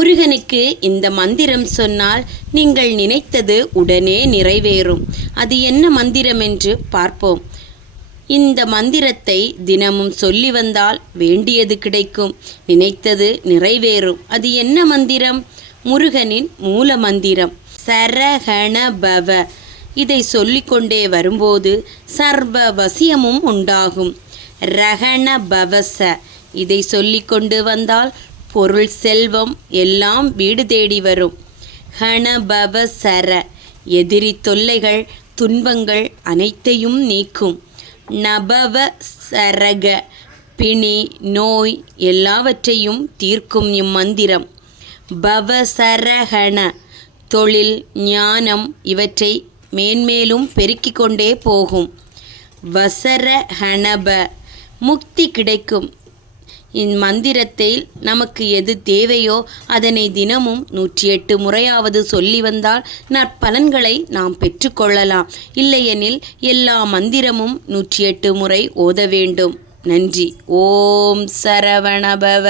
முருகனுக்கு இந்த மந்திரம் சொன்னால் நீங்கள் நினைத்தது உடனே நிறைவேறும். அது என்ன மந்திரம் என்று பார்ப்போம். இந்த மந்திரத்தை தினமும் சொல்லி வந்தால் வேண்டியது கிடைக்கும், நினைத்தது நிறைவேறும். அது என்ன மந்திரம்? முருகனின் மூல மந்திரம் சரஹண பவ. இதை சொல்லிக்கொண்டே வரும்போது சர்வ வசியமும் உண்டாகும். ரஹண பவச. இதை சொல்லிக்கொண்டு வந்தால் பொருள் செல்வம் எல்லாம் வீடு தேடி வரும். ஹணபவ சர. எதிரி தொல்லைகள் துன்பங்கள் அனைத்தையும் நீக்கும். நபவ சரக. பிணி நோய் எல்லாவற்றையும் தீர்க்கும் இம்மந்திரம். பவசரஹண. தொழில் ஞானம் இவற்றை மேன்மேலும் பெருக்கிக் கொண்டே போகும். வசரஹணப. முக்தி கிடைக்கும். இம்மந்திரத்தில் நமக்கு எது தேவையோ அதனை தினமும் 108 முறையாவது சொல்லி வந்தால் நற்பலன்களை நாம் பெற்றுக்கொள்ளலாம். இல்லையெனில் எல்லா மந்திரமும் 108 முறை ஓத வேண்டும். நன்றி. ஓம் சரவணபவ.